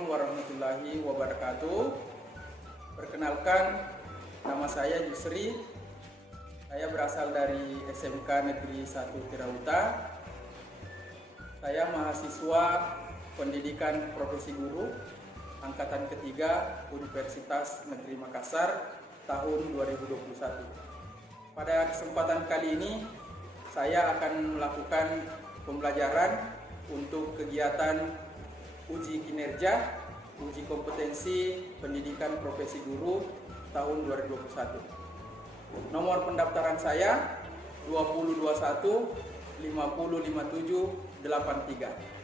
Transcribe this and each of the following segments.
Assalamualaikum warahmatullahi wabarakatuh. Perkenalkan, nama saya Yusri. Saya berasal dari SMK Negeri 1 Tirauta. Saya mahasiswa pendidikan profesi guru angkatan ketiga Universitas Negeri Makassar tahun 2021. Pada kesempatan kali ini saya akan melakukan pembelajaran untuk kegiatan uji kinerja, uji kompetensi pendidikan profesi guru tahun 2021. Nomor pendaftaran saya 2021 5057 83.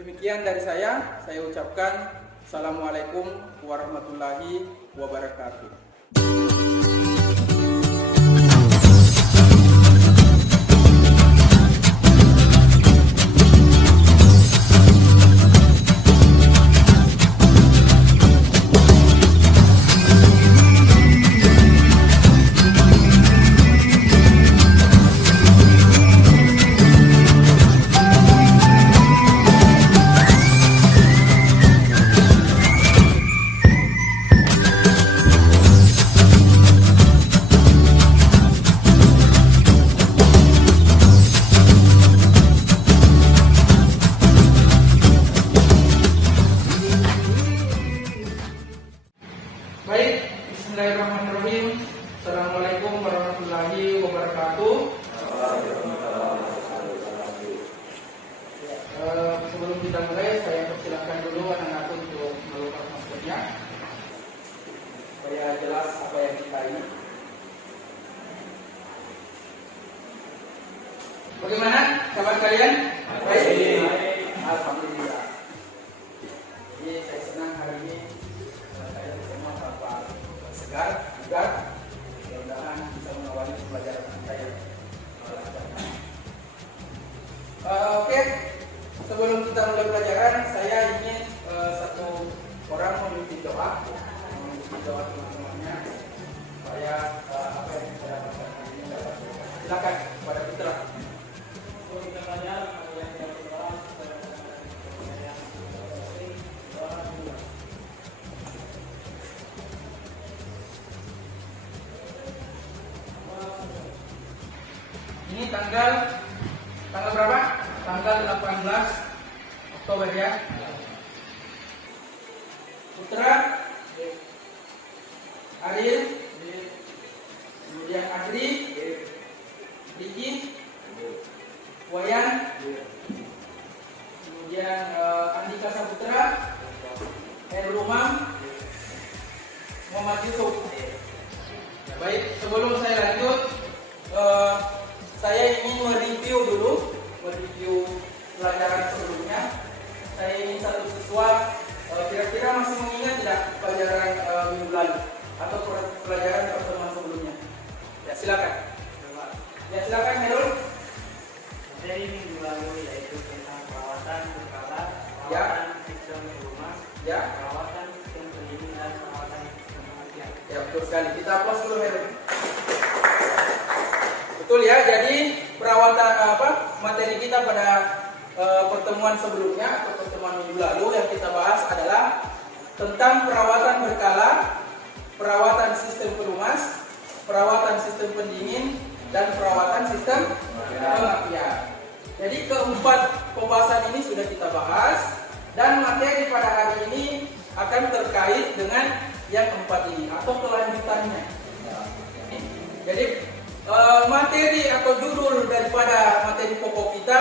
Demikian dari saya ucapkan Assalamualaikum warahmatullahi wabarakatuh. Baik, bismillahirrahmanirrahim. Assalamualaikum warahmatullahi wabarakatuh. Sebelum kita mulai, saya persilakan dulu anak-anak untuk melepas maskernya supaya jelas apa yang kita ini. Bagaimana kabar kalian? Baik. Alhamdulillah. Jadi saya senang hari ini saya bersama Bapak Segar juga. Mudah-mudahan bisa mengawali pelajaran saya. Oke, sebelum kita mulai pelajaran, saya ingin satu orang memimpin doa teman-temannya supaya apa yang kita dapatkan hari ini dapat berkah. Silakan kepada Putra. Ini tanggal berapa? Tanggal 18 Oktober ya. Putra, Ariel, kemudian Adri, Riki, Wayan, kemudian Andika Saputra, Rumam, Muhammad Yusuf. Baik, sebelum saya lanjut, saya ingin mereview pelajaran sebelumnya. Saya ingin satu siswa kira-kira masih mengingat tidak pelajaran minggu lalu atau pelajaran pertemuan sebelumnya. Ya silakan. Ya silakan Herul. Materi minggu lalu yaitu tentang perawatan berkala, perawatan sistem rumah, perawatan sistem pendingin dan perawatan sistem pengertian. Ya betul sekali. Kita aplaus dulu Herul. Betul ya, jadi perawatan materi kita pada pertemuan sebelumnya atau pertemuan minggu lalu yang kita bahas adalah tentang perawatan berkala, perawatan sistem pelumas, perawatan sistem pendingin, dan perawatan sistem pengertian. Jadi keempat pembahasan ini sudah kita bahas dan materi pada hari ini akan terkait dengan yang keempat ini atau kelanjutannya. Jadi materi atau judul daripada materi pokok kita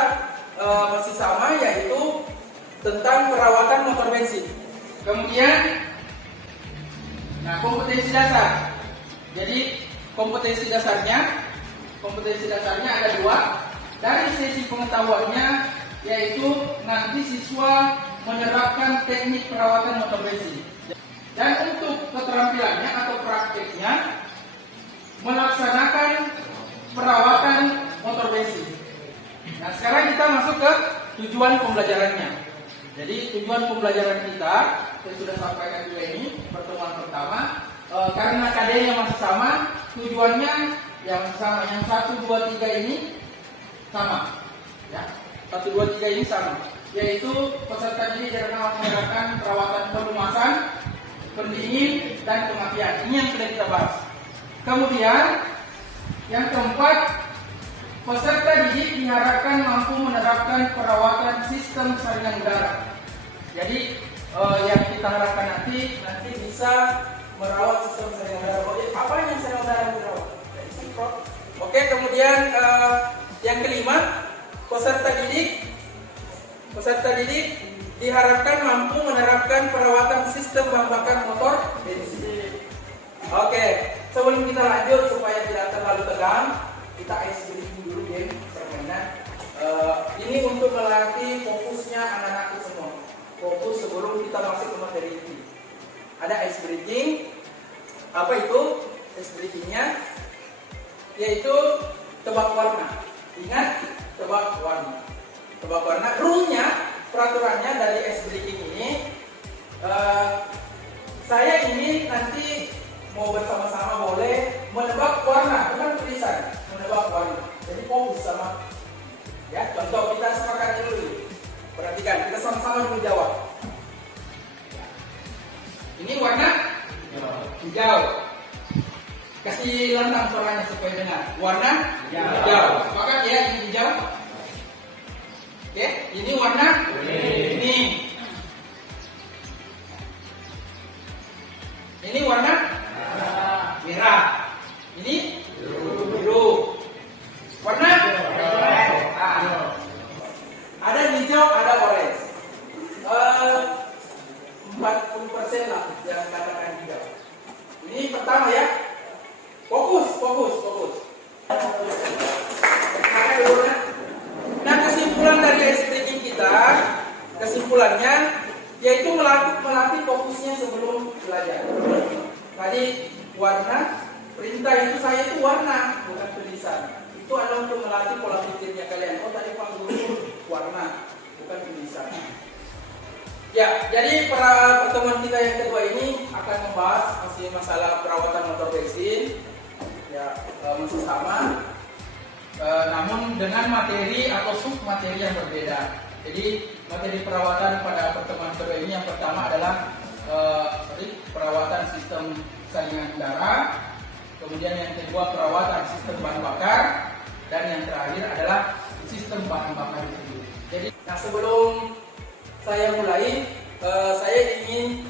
masih sama, yaitu tentang perawatan motor bensin. Kemudian kompetensi dasar. Jadi kompetensi dasarnya ada dua. Dari sisi pengetahuannya, yaitu nanti siswa menerapkan teknik perawatan motor bensin. Dan untuk keterampilannya atau prakteknya melaksanakan perawatan motor bensin. Nah, sekarang kita masuk ke tujuan pembelajarannya. Jadi tujuan pembelajaran kita saya sudah sampaikan juga ini pertemuan pertama. Karena KD-nya masih sama, tujuannya yang sama, yang 1, 2, 3 ini sama, ya. 1, 2, 3 ini sama, yaitu peserta didik dalam menggunakan perawatan pelumasan, pendingin, dan pemakaian. Ini yang sudah kita bahas. Kemudian yang keempat, peserta didik diharapkan mampu menerapkan perawatan sistem saringan udara. Jadi yang kita harapkan nanti bisa merawat sistem saringan udara. Oke, apa yang saringan udara dirawat? Oke, kemudian yang kelima, peserta didik diharapkan mampu menerapkan perawatan sistem bahan bakar motor bensin. Oke, sebelum kita lanjut supaya tidak terlalu tegang, kita ice breaking dulu ya permainan. Ini untuk melatih fokusnya anak-anakku semua. Fokus sebelum kita masuk ke materi ini. Ada ice breaking. Apa itu ice breakingnya? Yaitu tebak warna. Ingat, tebak warna. Tebak warna. Rule-nya, peraturannya dari ice breaking ini, saya ingin nanti mau bersama-sama boleh menebak warna, bukan tulisan, menebak warna. Jadi fokus sama, ya. Contoh kita sepakat dulu. Perhatikan, kita sama-sama dulu jawab. Ini warna hijau. Kasih lantang suaranya supaya dengar. Warna hijau. Sepakat ya, ini hijau. Oke, ini warna kuning. Ini warna merah. Ini biru. Warna ada hijau, ada orange. 40% lah yang katakan hijau. Ini pertama ya. Fokus. Nah, kesimpulan dari ice breaking kita, kesimpulannya yaitu melatih fokusnya sebelum belajar. Tadi warna, perintah itu saya itu warna, bukan tulisan. Itu adalah untuk melatih pola pikirnya kalian. Oh, tadi Pak Guru warna, bukan tulisan. Ya, jadi pertemuan kita yang kedua ini akan membahas masih masalah perawatan motor bensin. Ya, masih sama, namun dengan materi atau sub materi yang berbeda. Jadi materi perawatan pada pertemuan kedua ini yang pertama adalah perawatan sistem saringan udara, kemudian yang kedua perawatan sistem bahan bakar, dan yang terakhir adalah sistem bahan bakar itu. Jadi, nah sebelum saya mulai, saya ingin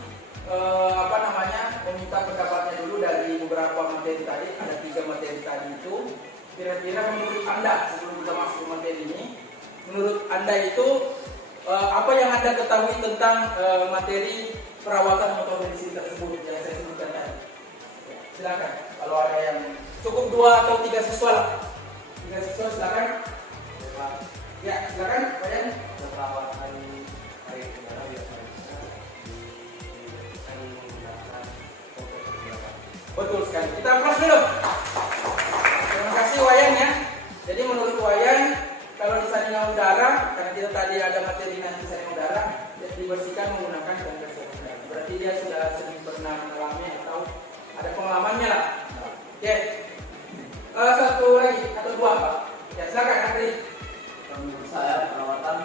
meminta pendapatnya dulu dari beberapa materi tadi. Ada 3 materi tadi itu. Kira-kira menurut Anda sebelum kita masuk ke materi ini, menurut Anda itu apa yang Anda ketahui tentang materi perawatan motor bensin tersebut yang saya sebutkan tadi? Silakan. Kalau ada yang cukup 2 atau 3 siswa lah. 3 siswa silakan. Ya, silakan Pak Yan. Perawatan air udara biasanya menggunakan kompor udara. Betul sekali. Kita aplaus dulu. Terima kasih Wayan ya. Jadi menurut Wayan, kalau di saringan udara, karena kita tadi ada materi nanti saringan udara, dibersihkan menggunakan kompresor udara. Berarti dia sudah sering pernah mengalami atau ada pengalamannya lah. Oke. Satu lagi atau 2 Pak. Ya silakan Andri. Menurut saya perawatan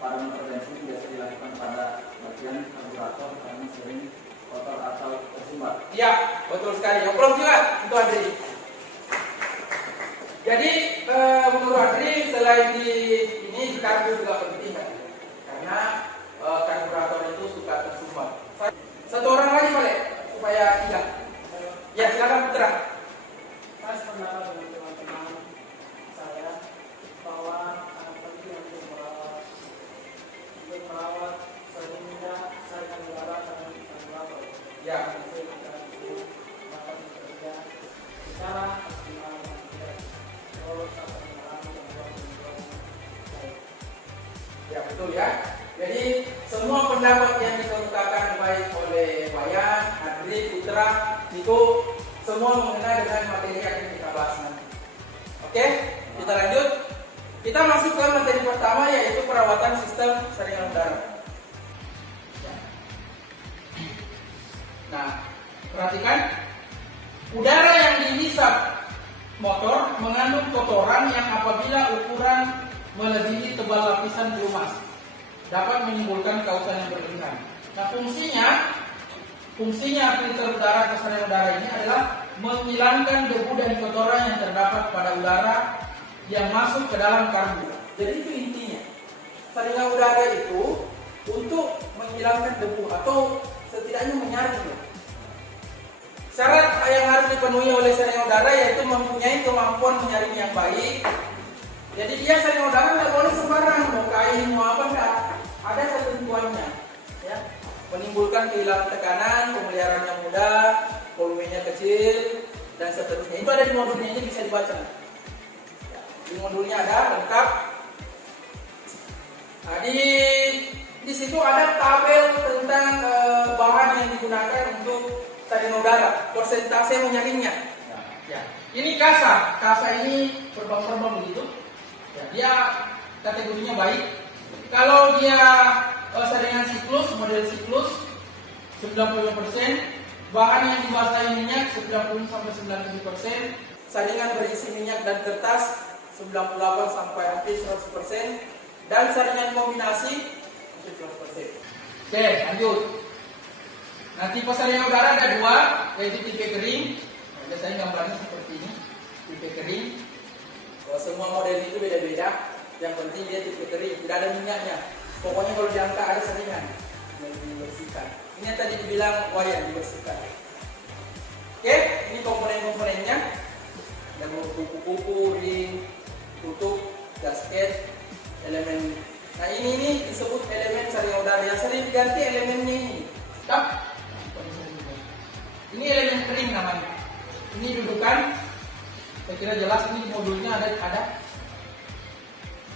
pada motor bensin biasa dilakukan pada bagian karburator karena sering kotor atau tersumbat. Iya, betul sekali. Aplaus juga untuk Andri. Jadi menurut Andri selain di ini karbu juga penting kan? Karena karburator itu suka tersumbat. Satu orang lagi boleh supaya tidak. Ya silakan Putra. Saya sependapat dengan teman-teman saya bahwa sangat penting untuk merawat sehingga saringan udara dan karburator. Ya. Dapat bekerja secara optimal dan tidak terlalu sampai mengalami gangguan baik. Ya betul ya. Jadi semua pendapat yang dikemukakan baik oleh Wayan, Andri, Putra itu semua mengenai dengan materi yang akan kita bahas nanti. Oke, kita lanjut. Kita masuk ke materi pertama yaitu perawatan sistem saringan udara. Ya. Nah, perhatikan, udara yang dihisap motor mengandung kotoran yang apabila ukuran melebihi tebal lapisan pelumas dapat menimbulkan kausan yang berlebihan. Nah, fungsinya filter udara kesaringan udara ini adalah menghilangkan debu dan kotoran yang terdapat pada udara yang masuk ke dalam karbu. Jadi itu intinya. Saringan udara itu untuk menghilangkan debu atau setidaknya menyaring. Syarat yang harus dipenuhi oleh saringan udara yaitu mempunyai kemampuan menyaring yang baik. Jadi dia saringan udara tidak boleh sembarang, mau kain mau apa enggak. Ada ketentuannya, ya. Menimbulkan kehilangan tekanan, pemeliharaannya mudah, volumenya kecil, dan seterusnya. Itu ada di modulnya, ini bisa dibaca. Ya, di modulnya ada lengkap. Nah, di situ ada tabel tentang bahan yang digunakan untuk saringan udara, persentase menyaringnya. Ya. Ini kasa ini berbang-berbang begitu. Ya, dia kategorinya baik. Kalau dia saringan siklus, model siklus 95%, bahan yang dibasahi minyak 90-97%, saringan berisi minyak dan kertas 98 sampai hampir 100%, dan saringan kombinasi 100%. Oke, lanjut. Nah, tipe saringan udara ada dua, yaitu tipe kering. Nah, biasanya gambarnya seperti ini, tipe kering. Semua model itu beda-beda. Yang penting dia tipe kering, tidak ada minyaknya. Pokoknya kalau diangkat ada saringan yang dibersihkan. Ini yang tadi dibilang wayang dibersihkan. Oke, ini komponen-komponennya. Ada kuku-kuku, ring, tutup, gasket, elemen. Nah ini disebut elemen saringan udara. Yang sering diganti elemennya ini. Ini elemen kering namanya. Ini dudukan. Saya kira jelas ini modulnya ada.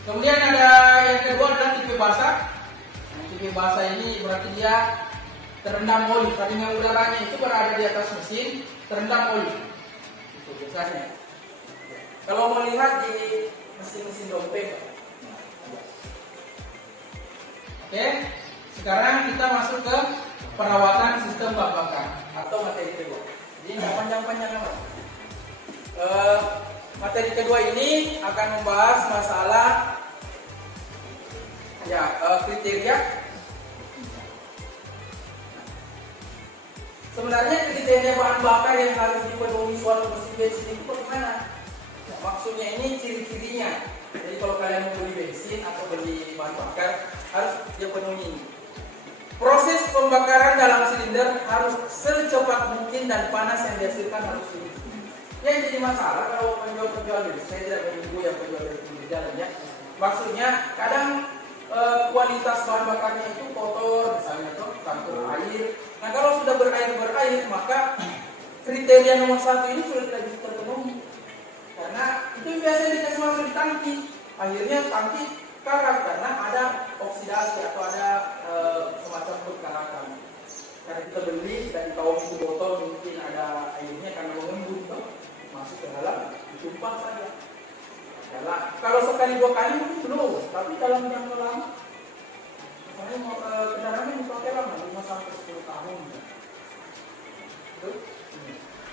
Kemudian ada yang kedua adalah tipe basah. Nah, tipe basah ini berarti dia terendam oli. Saringan udaranya itu berada di atas mesin, terendam oli. Itu biasanya. Kalau mau lihat di mesin-mesin dompet. Oke, sekarang kita masuk ke perawatan sistem bak bakar atau materi kedua. Jadi nggak panjang-panjang amat. Materi kedua ini akan membahas masalah kriteria. Sebenarnya kriteria bahan bakar yang harus dipenuhi suatu mesin bensin itu bagaimana? Nah, maksudnya ini ciri-cirinya. Jadi kalau kalian mau beli bensin atau beli bahan bakar harus dia penuhi ini. Proses pembakaran dalam silinder harus secepat mungkin dan panas yang dihasilkan harus tinggi. Yang jadi masalah kalau penjual bensin, saya tidak menunggu yang penjual bensin di jalan ya. Maksudnya kadang kualitas bahan bakarnya itu kotor, misalnya tuh campur air. Nah kalau sudah berair maka kriteria nomor 1 ini sudah tidak bisa terpenuhi. Karena itu biasanya dikasih masuk di tangki, akhirnya tangki karat karena ada oksidasi atau ada semacam perkarakan. Karena kita beli dan tahu itu botol mungkin ada airnya karena mengembun masuk ke dalam, ditumpah saja. Kalau sekali 2 kali mungkin belum, tapi dalam jangka lama, misalnya kendaraannya dipakai lama 5 sampai 10 tahun.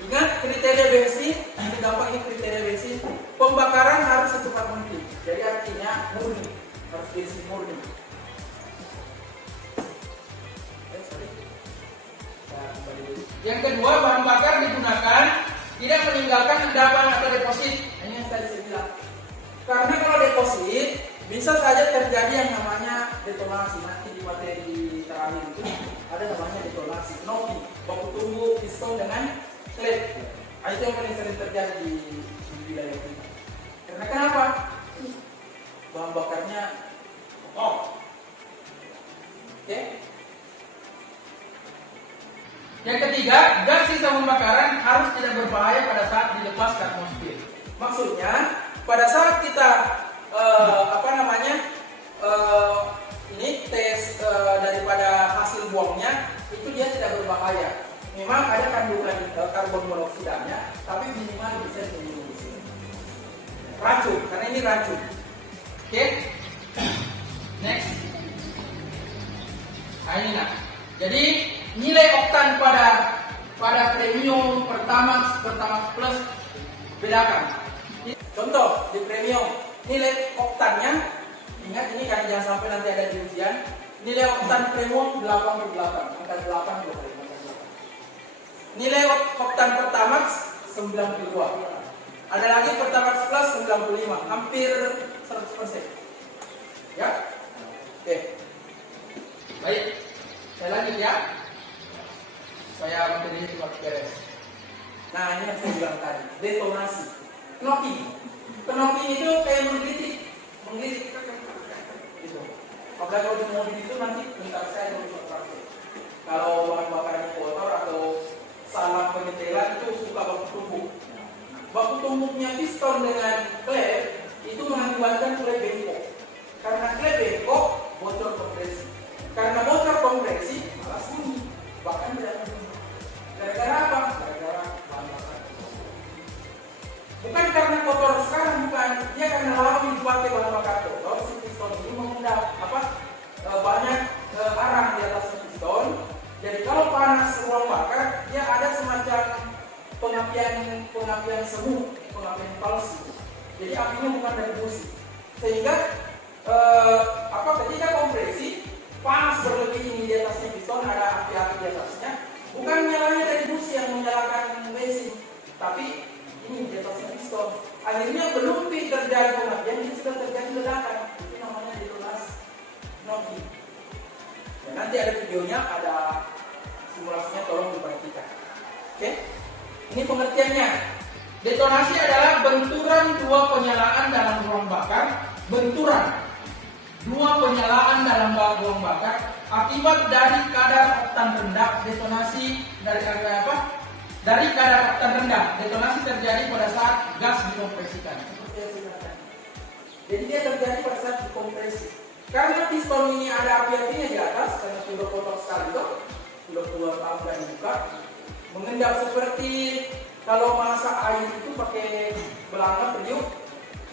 Ingat kriteria bensin, ini gampang ini kriteria bensin. Pembakaran harus secepat mungkin. Jadi artinya murni, harus bensin murni. Yang kedua, bahan bakar digunakan tidak meninggalkan endapan atau deposit. Ini yang tadi saya bilang. Karena kalau deposit bisa saja terjadi yang namanya detonasi. Nanti di materi terakhir itu ada namanya detonasi, knocking, baku tunggu piston dengan klep. Itu yang paling sering terjadi di wilayah kita. Karena kenapa? Bahan bakarnya Oke. Yang ketiga, gas sisa pembakaran harus tidak berbahaya pada saat dilepas ke atmosfer. Maksudnya, pada saat kita ini tes daripada hasil buangnya itu dia tidak berbahaya. Memang ada kandungan karbon monoksidanya, tapi minimal bisa diminimalisir. Racun, karena ini racun. Oke, next. Nah ini Jadi nilai oktan pada premium, pertamax plus bedakan. Contoh di premium, nilai oktannya, ingat ini kan jangan sampai nanti ada di ujian. Nilai oktan premium 88, angka 8 dua kali angka 8. Nilai oktan pertamax 92. Ada lagi pertamax plus 95, hampir 100%. Ya? Oke. Baik. Saya lanjut ya. Saya materi cepat beres. Nah, ini yang saya bilang tadi, detonasi. Knocking. Knocking itu kayak menggelitik. Gitu. Apalagi kalau di mobil itu nanti bentar saya untuk praktek. Kalau bahan bakarnya kotor atau salah penyetelan itu suka baku tumbuk. Baku tumbuknya piston dengan klep itu mengakibatkan klep bengkok. Karena klep bengkok, bocor kompresi. Karena bocor kompresi, malah bunyi. Bahkan tidak bunyi. Gara-gara apa? Gara-gara bahan bakar. Bukan karena kotor sekarang, bukan. Dia karena lama dipakai bahan bakar kotor, si piston ini mengundang banyak arang di atas piston. Jadi kalau panas ruang bakar, dia ada semacam pengapian semu, pengapian palsu. Jadi apinya bukan dari busi. Sehingga ketika kompresi panas berlebih ini di atasnya piston, ada api-api di atasnya. Bukan nyalanya dari busi yang menyalakan mesin, tapi ini di atasnya piston. Akhirnya belum terjadi pengapian, ini sudah terjadi ledakan. Itu namanya detonasi knocking. Ya, nanti ada videonya, ada simulasinya, tolong diperhatikan. Oke? Ini pengertiannya. Detonasi adalah benturan dua penyalaan dalam ruang bakar. Benturan dua penyalaan dalam ruang bakar akibat dari kadar oktan rendah. Detonasi dari Dari kadar oktan rendah. Detonasi terjadi pada saat gas dikompresikan. Seperti yang saya katakan. Jadi dia terjadi pada saat dikompresi. Karena piston ini ada api-apinya di atas, karena sudah kotor sekali itu, sudah keluar api dan dibuka, mengendap seperti kalau masak air itu pakai belanga periuk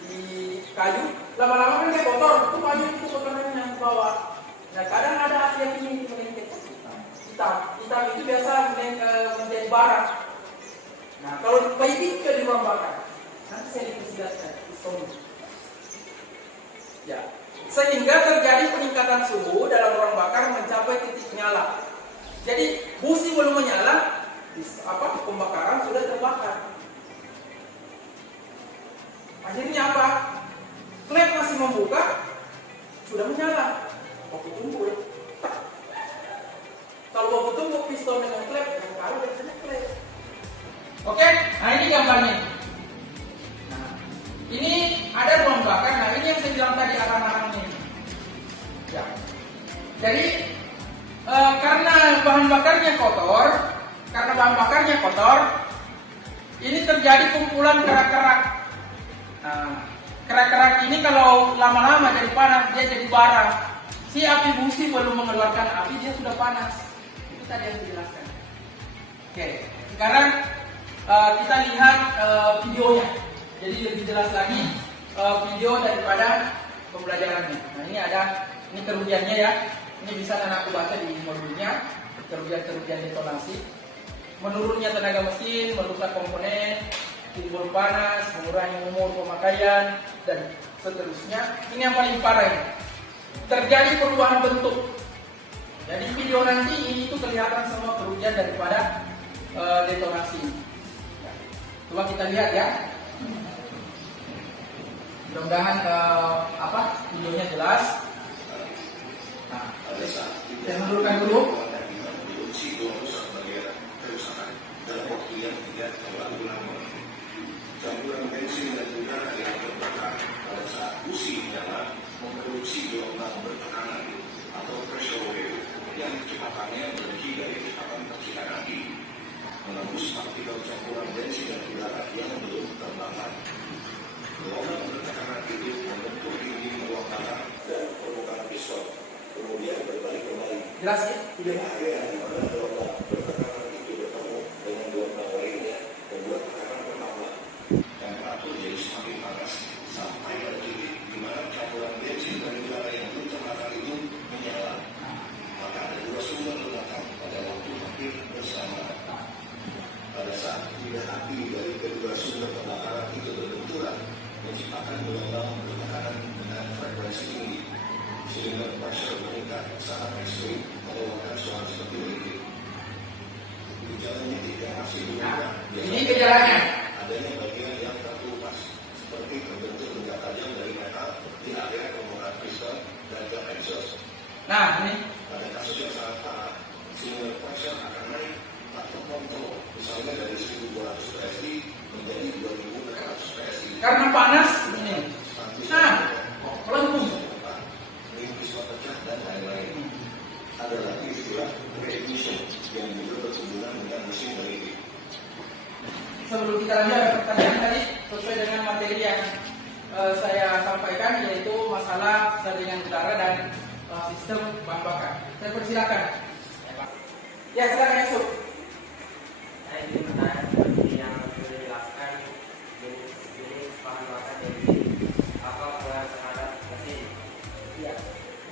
di kayu, lama-lama kan dia kotor, itu kayu itu kotoran yang bawah. Nah kadang ada api-apinya di melengket hitam itu biasa menjadi bara. Nah kalau baik ke di ruang bakar, nanti saya diperjelaskan piston ini. Ya. Sehingga terjadi peningkatan suhu dalam ruang bakar mencapai titik nyala. Jadi busi belum menyala, pembakaran sudah terbakar. Akhirnya apa? Klep masih membuka, sudah menyala. Baku tumbuk. Kalau baku tumbuk piston dengan klep, yang kalau biasanya klep. Oke, nah ini gambarnya. Ini ada ruang bakar. Nah ini yang saya bilang tadi arang-arangnya. Ya. Jadi karena bahan bakarnya kotor, ini terjadi kumpulan kerak-kerak. Nah, kerak-kerak ini kalau lama-lama jadi panas, dia jadi bara. Si api busi belum mengeluarkan api, dia sudah panas. Itu tadi yang dijelaskan. Oke, sekarang kita lihat videonya. Jadi lebih jelas lagi video daripada pembelajarannya. Nah ini kerugiannya ya. Ini bisa aku baca di modulnya. Kerugian detonasi. Menurunnya tenaga mesin, merusak komponen, timbul panas, mengurangi umur pemakaian, dan seterusnya. Ini yang paling parah ini. Terjadi perubahan bentuk. Jadi video nanti ini tuh kelihatan semua kerugian daripada detonasi. Nah, coba kita lihat ya. Mudah-mudahan videonya jelas. Nah, saya mundurkan dulu. Dalam waktu yang tidak terlalu lama, campuran bensin dan udara yang terbakar pada saat busi menyala memproduksi gelombang bertekanan atau pressure wave yang kecepatannya melebihi dari kecepatan percikan api, menembus partikel campuran bensin dan udara yang belum terbakar. Gelombang bertekanan itu membentuk dinding ruang bakar dan permukaan piston, kemudian berbalik kembali. Jelas ya? Tidak area di mana gelombang bertekanan itu bertemu dengan gelombang lainnya membuat tekanan bertambah. Temperatur jadi semakin panas sampai pada titik di mana campuran bensin dan udara yang belum terbakar itu menyala. Maka ada dua sumber ledakan pada waktu api dari kedua sumber kebakaran itu berbenturan menciptakan gelombang bertekanan dengan frekuensi tinggi sehingga pressure meningkat sangat ekstrim mengeluarkan suara seperti ini. Gejalanya tidak masih meningkat. Ini gejalanya. Adanya bagian yang terkelupas seperti terbentuk benda tajam dari metal di area pembongkaran piston dan gas exhaust. Nah, ini Pada kasus yang sangat parah, sehingga pressure akan naik tak terkontrol, misalnya dari 1.200 PSI menjadi 2.600 PSI. karena panas ini. Nah, melengkung. Ring piston pecah dan lain-lain. Ada lagi istilah reignition yang juga berhubungan dengan mesin berhenti. Sebelum kita lanjut ada pertanyaan tadi sesuai dengan materi yang saya sampaikan, yaitu masalah saringan udara dan sistem bahan bakar. Saya persilakan. Ya, silakan Yusuf. Saya ingin bertanya seperti yang sudah dijelaskan jenis bahan bakar bensin apa pengaruh terhadap mesin. Ya.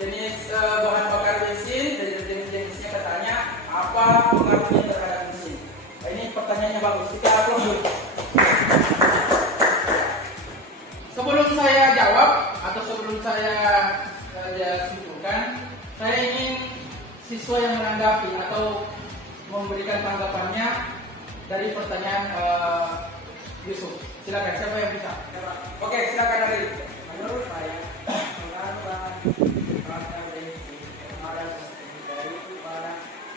Jenis bahan bakar bensin dari jenis-jenisnya katanya apa pengaruhnya terhadap mesin. Nah, ini pertanyaannya bagus. Kita atur dulu. Sebelum saya jawab atau sebelum saya simpulkan, saya ingin siswa yang menanggapi atau memberikan tanggapannya dari pertanyaan Yusuf. Silakan, siapa yang bisa? Oke, silakan Ari. Menurut saya, pengaruh bahan bakar bensin pada mesin dari pada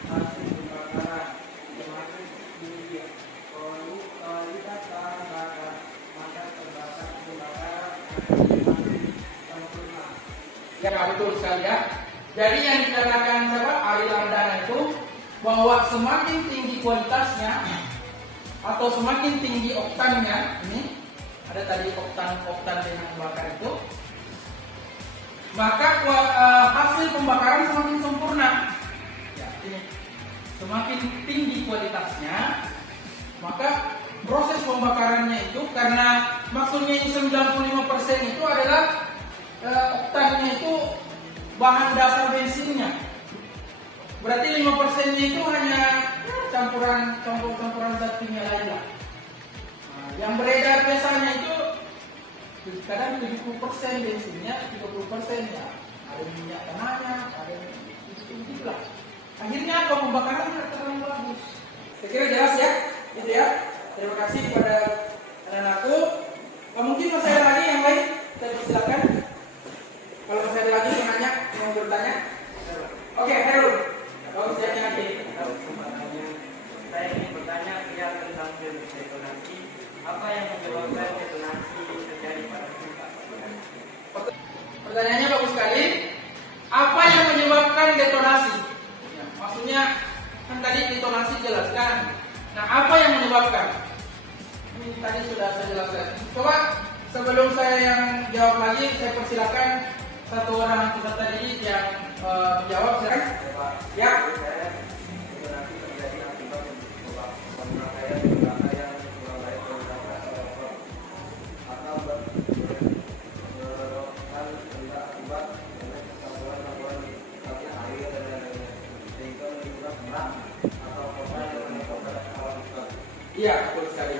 hasil pembakaran semakin tinggi kualitas bahan bakar, maka pembakaran akan semakin sempurna. Ya, betul sekali ya. Jadi yang dikatakan siapa? Ari Lardana itu bahwa semakin tinggi kualitasnya atau semakin tinggi oktannya, ini ada tadi oktan dengan bakar itu, maka hasil pembakaran semakin sempurna. Ya, ini semakin tinggi kualitasnya, maka proses pembakarannya itu, karena maksudnya 95% itu adalah oktannya itu bahan dasar bensinnya. Berarti 5%-nya itu hanya campuran zat kimia lain lah. Nah, yang beredar biasanya itu kadang 70% bensinnya, 30% ya. Ada minyak tanahnya, ada itu lah. Akhirnya apa, pembakarannya terlalu bagus. Saya kira jelas ya, gitu ya. Terima kasih kepada anak-anakku. Mungkin masih ada lagi yang lain, saya persilakan. Kalau masih ada lagi yang nanya, yang mau bertanya. Oke, Herul. Kalau siapnya lagi. Saya ingin bertanya tentang detonasi. Apa yang menyebabkan detonasi terjadi pada mesin? Pertanyaannya bagus sekali. Apa yang menyebabkan detonasi? Ya, maksudnya kan tadi detonasi jelaskan. Nah, apa yang menyebabkan? Ini tadi sudah saya jelaskan. Coba sebelum saya yang jawab lagi, saya persilakan satu orang peserta didik yang menjawab, silakan. Ya. Detonasi terjadi akibat pemakaian yang kurang baik atau beroktan akibat campuran di air dan lain-lain, sehingga menimbulkan perang atau korban yang menyebabkan awan besar. Iya, betul sekali.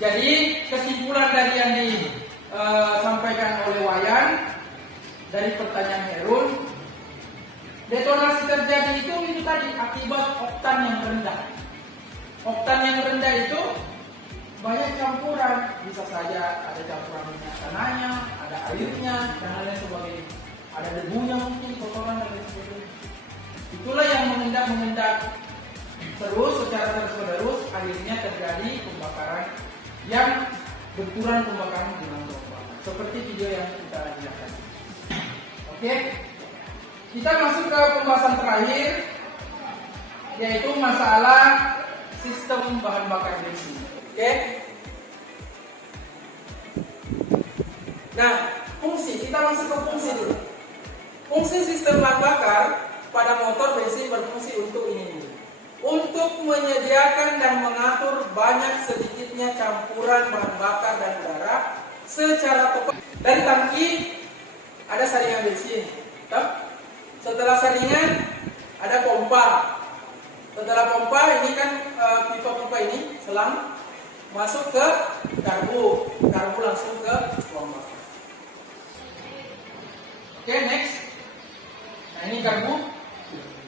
Jadi kesimpulan dari yang disampaikan oleh Wayan dari pertanyaan Herul, detonasi terjadi itu tadi akibat oktan yang rendah. Oktan yang rendah itu banyak campuran, bisa saja ada campuran minyak tanahnya, ada airnya, dan lain sebagainya. Ada debunya mungkin, kotoran dan lain sebagainya. Itulah yang mengendap terus secara terus-menerus, akhirnya terjadi pembakaran yang benturan pembakaran di dalam lubang. Seperti video yang kita lihat. Oke, kita masuk ke pembahasan terakhir, yaitu masalah sistem bahan bakar bensin. Oke. Nah, fungsi, kita masuk ke fungsi dulu. Fungsi sistem bahan bakar pada motor bensin berfungsi untuk ini dulu. Untuk menyediakan dan mengatur banyak sedikitnya campuran bahan bakar dan udara secara tepat. Dari tangki ada saringan bensin. Setelah saringan ada pompa. Setelah pompa ini kan pipa pompa ini selang. masuk ke karbu, karbu langsung ke ruang bakar. Oke, next. Nah, ini karbu.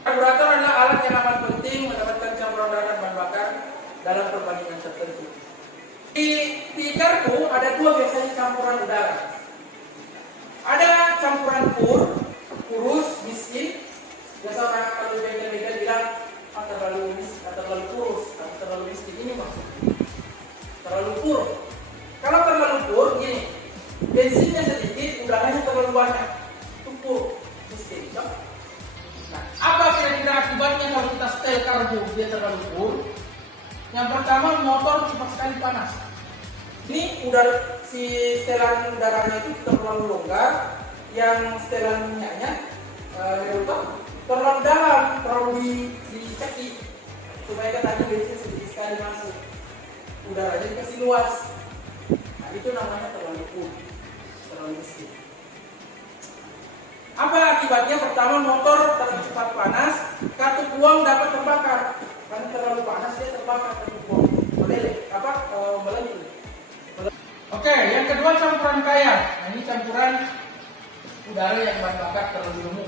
Karburator adalah alat yang amat penting mendapatkan campuran udara dan bahan bakar dalam perbandingan tertentu. Di karbu ada dua biasanya campuran udara. Ada campuran pur, kurus, miskin. Biasa orang kalau bengkel-bengkel bilang terlalu kurus, atau terlalu miskin. Ini maksudnya terlalu pur. Kalau terlalu pur, gini, bensinnya sedikit, udaranya terlalu banyak. Itu pur, miskin. Nah, apa kira-kira akibatnya kalau kita setel karbu dia terlalu pur? Yang pertama, motor cepat sekali panas. Ini udara, si setelan udaranya itu terlalu longgar, yang setelan minyaknya terlalu dalam, terlalu diceki supaya katanya bensin sedikit sekali masuk, udaranya dikasih luas. Nah, itu namanya terlalu full, terlalu miskin. Apa akibatnya? Pertama, motor terlalu cepat panas, katup uang dapat terbakar karena terlalu panas, dia terbakar katup uang, meleleh. Oke, yang kedua campuran kaya. Nah, ini campuran udara yang bahan bakar terlalu gemuk.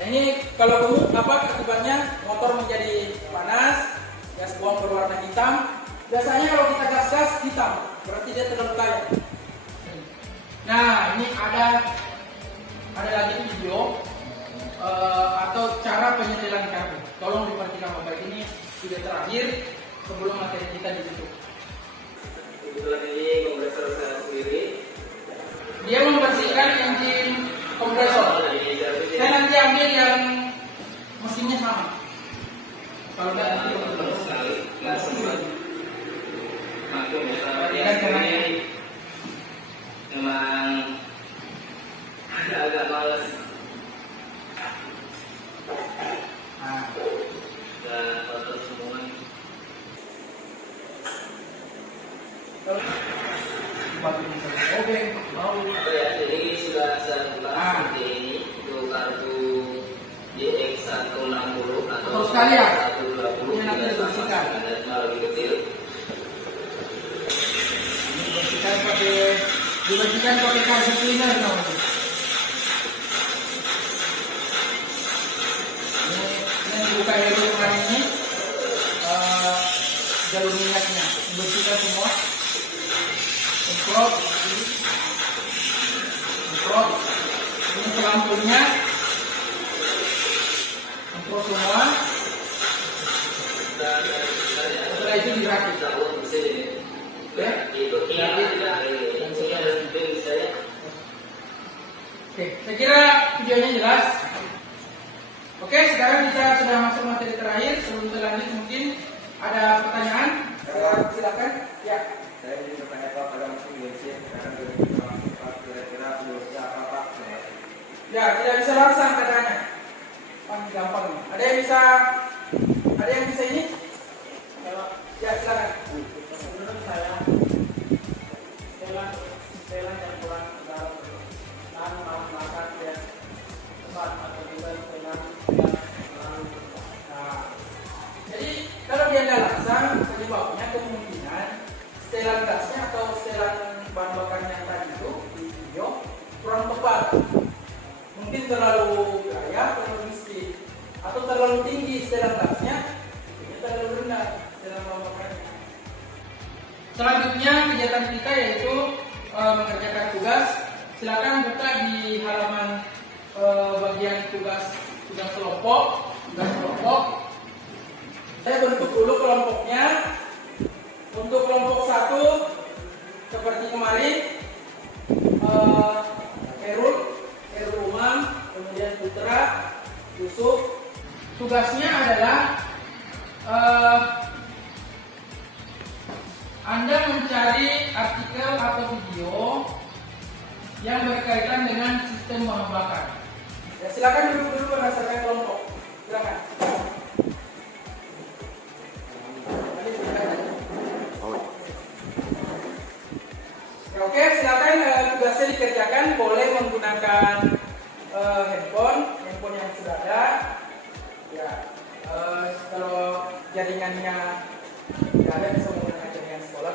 Nah, ini kalau gemuk apa akibatnya? Motor menjadi panas, gas buang berwarna hitam. Biasanya kalau kita gas hitam, berarti dia terlalu kaya. Nah, ini ada lagi video atau cara penyetelan karbu. Tolong diperhatikan bapak, ini video terakhir sebelum materi kita ditutup. Kebetulan ini kompresor saya sendiri. Dia membersihkan engine kompresor. Saya nanti ambil yang mesinnya sama. Kalau nggak nanti Bagus sekali, nggak sempat. Maklum ya, karena ini memang agak males. nah, Dan kotor semua. Oke, mau. Apa ya, jadi sudah saya buka seperti ini. Itu kartu DX160 atau Betul sekali ya. 120. Ini nanti dibersihkan. Ada cuma lebih kecil. Dibersihkan pakai karbu cleaner namanya. Ini yang dibuka dari kemarin ini jalur minyaknya, dibersihkan semua. Semprot, ini pelampunya, semprot semua. Setelah itu dirakit. Oke, saya kira videonya jelas. Oke, sekarang kita sudah masuk materi terakhir. Sebelum kita lanjut, mungkin ada pertanyaan? Silakan. Ya. Saya ingin bertanya Pak pada mesin bensin sekarang 2004 kira-kira solusinya apa Pak? Ya, tidak bisa langsung katanya. Gampang. Ada yang bisa ini? Ya, silakan. Menurut saya, setelan campuran udara dan bahan bakar yang cepat atau juga setelan yang terlalu besar. Nah, jadi kalau dia nggak langsung, penyebabnya kemungkinan setelan gasnya atau setelan bahan bakarnya tadi itu di video kurang tepat. Mungkin terlalu kaya, terlalu miskin, atau terlalu tinggi setelan gasnya, itu terlalu rendah setelan bahan bakarnya. Selanjutnya kegiatan kita yaitu mengerjakan tugas. Silakan buka di halaman bagian tugas kelompok. Saya bentuk dulu kelompoknya. Untuk kelompok 1 seperti kemarin Herul Umam, kemudian Putra, Yusuf. Tugasnya adalah Anda mencari artikel atau video yang berkaitan dengan sistem bahan bakar. Ya, silakan duduk berdasarkan kelompok. Silakan. Ya, oke, silakan tugasnya dikerjakan. Boleh menggunakan handphone yang sudah ada. Ya, kalau jaringannya tidak ada, bisa menggunakan jaringan sekolah.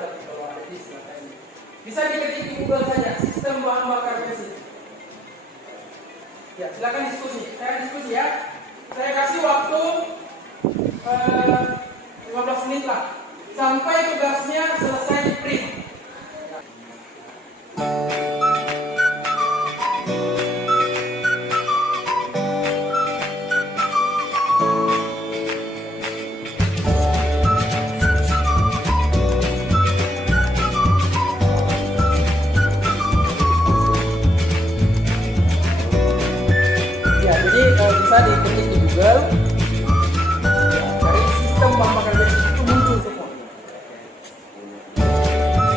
Bisa diketik di Google saja, sistem bahan bakar bensin. Ya, silakan diskusi. Saya diskusi ya. Saya kasih waktu 15 menit lah. Sampai tugasnya selesai di print. Ya, jadi bisa diketik di Google. Dari sistem bahan bakar bensin itu muncul semua.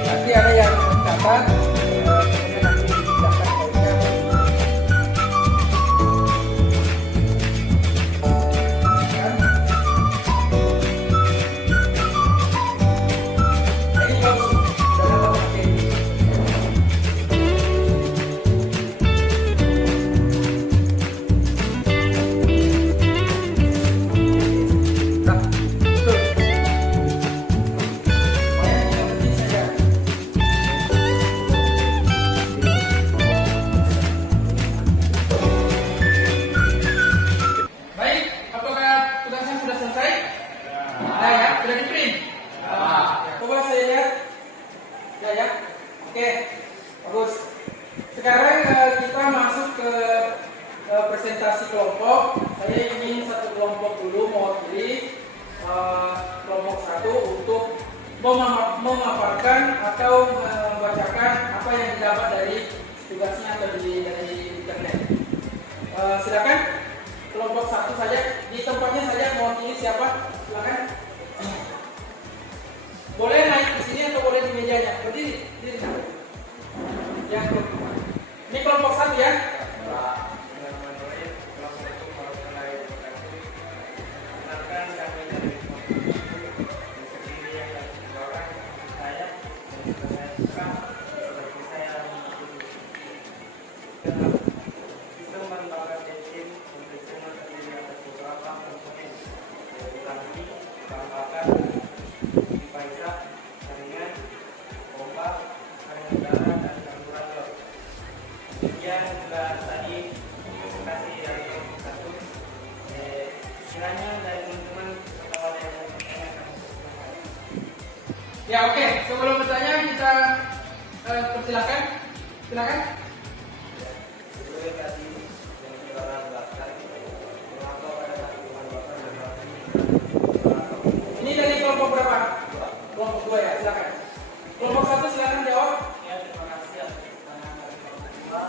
Nanti ada yang mencatat, kemudian nanti dipindahkan filenya. Kan? Nah, ini bagus, sudah dapat materi. Nah, betul. Pokoknya yang penting saja. Baik, apakah tugasnya sudah selesai? Nah ya, sudah di print. Coba saya lihat. Ya. Oke, bagus. Sekarang kita masuk ke presentasi kelompok. Saya ingin satu kelompok dulu mewakili kelompok satu untuk memaparkan atau membacakan apa yang didapat dari tugasnya atau dari internet. Silakan kelompok satu saja di tempatnya saja mewakili siapa? Silakan. Boleh naik di sini atau boleh di mejanya? Berdiri. Yang ini kelompok satu ya. Sistem bahan bakar bensin konvensional terdiri atas beberapa komponen, yaitu tangki, bahan bakar, pipa hisap, saringan, pompa, angin udara, dan karburator. Demikian juga tadi presentasi dari kelompok satu. Kiranya dari teman-teman atau ada yang mau bertanya. Ya oke, sebelum bertanya kita persilakan. Silakan. Sesuai tadi yang saudara jelaskan, mengapa pada saat bahan bakar dan bahan Ini dari kelompok berapa? Kelompok 2 ya, silakan. Kelompok 1 silakan jawab. Ya, terima kasih atas pertanyaan dari kelompok dua.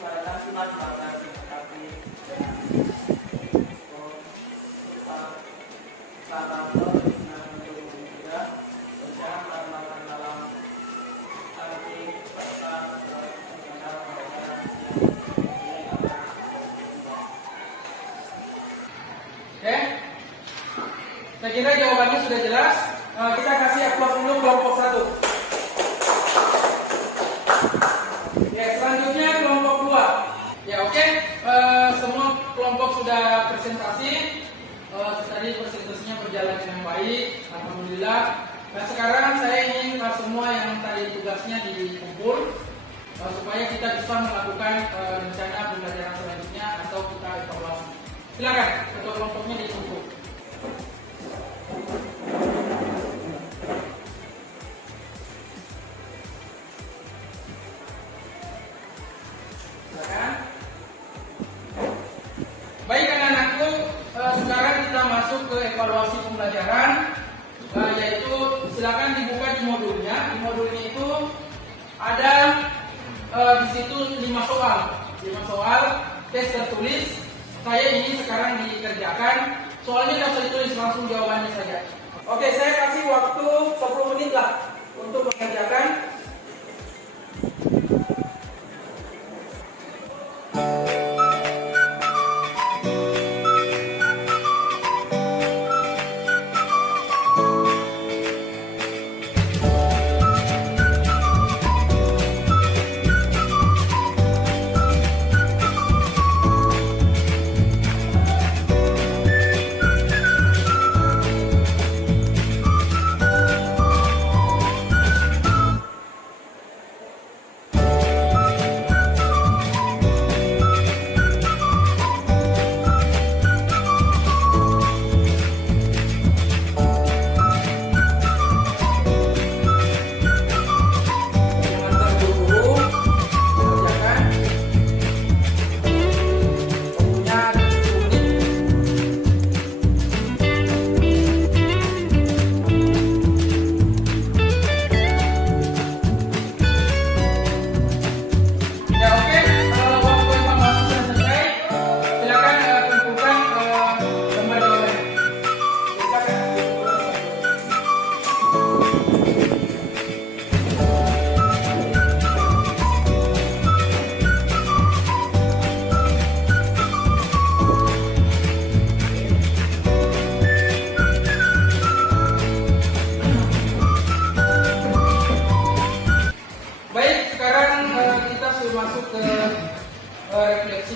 Pada tangki bahan bakar tapi dengan karburator dengan juga rencana bahan bakar dalam tangki serta rencana pembayaran yang akan Oke. Saya kira jawabannya sudah jelas. Kita kasih aplaus dulu kelompok 1. Ya, selanjutnya kelompok 2. Ya, oke. Semua kelompok sudah presentasi. Tadi presentasinya berjalan dengan baik, alhamdulillah. Nah, sekarang saya ingin semua yang tadi tugasnya dikumpul supaya kita bisa melakukan rencana pembelajaran selanjutnya atau kita evaluasi. Silakan, ketua kelompoknya dikumpul. Silakan. Baik anak-anakku, sekarang kita masuk ke evaluasi pembelajaran, yaitu silakan dibuka di modulnya. Di modulnya itu ada di situ 5 soal, 5 soal tes tertulis. Saya ingin sekarang dikerjakan. Soalnya tidak usah ditulis, langsung jawabannya saja. Oke, saya kasih waktu 10 menit lah untuk mengerjakan.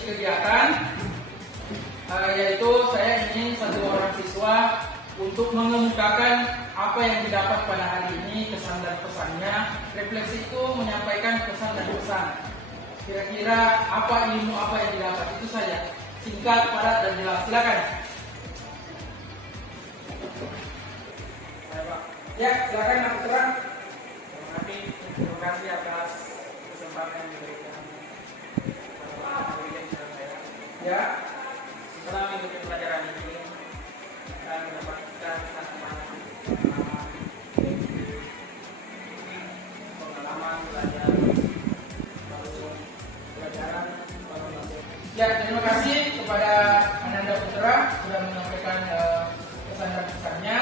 kegiatan, yaitu saya ingin satu orang siswa untuk mengemukakan apa yang didapat pada hari ini, kesan dan pesannya. Refleksi itu menyampaikan pesan dan pesan. Kira-kira apa ilmu apa yang didapat, itu saja. Singkat, padat, dan jelas. Silakan. Saya Pak. Ya, silakan Mas Putra. Terima kasih atas kesempatan yang diberikan kepada saya. Ya, Setelah mengikuti pelajaran ini, saya mendapatkan satu pengalaman belajar, lalu pelajaran baru masuk. ya, terima kasih kepada Ananda Putra sudah menyampaikan pesan dan pesannya.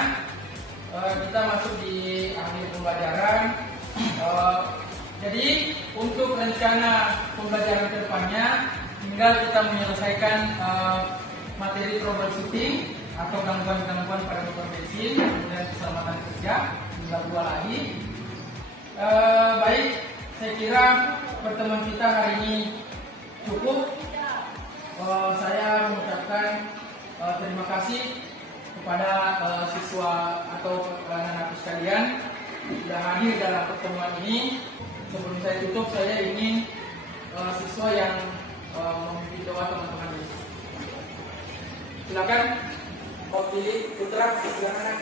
Kita masuk di akhir pembelajaran. Jadi untuk rencana pembelajaran ke depannya tinggal kita menyelesaikan materi troubleshooting atau gangguan-gangguan pada motor bensin, kemudian keselamatan kerja, tinggal 2 lagi. Baik, saya kira pertemuan kita hari ini cukup. Saya mengucapkan terima kasih kepada siswa atau anak-anak sekalian sudah hadir dalam pertemuan ini. Sebelum saya tutup, saya ingin siswa yang memimpin doa teman-teman ini. Silakan, Pak Billy Putra, silakan.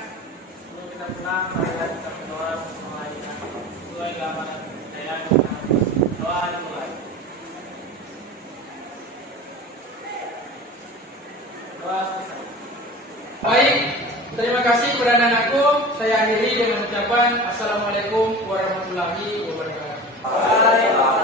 Sebelum kita pulang, marilah kita berdoa bersama lain. Doa yang saya doa dimulai. Doa selesai. Baik, terima kasih kepada anak-anakku. Saya akhiri dengan ucapan Assalamualaikum warahmatullahi wabarakatuh. Waalaikumsalam.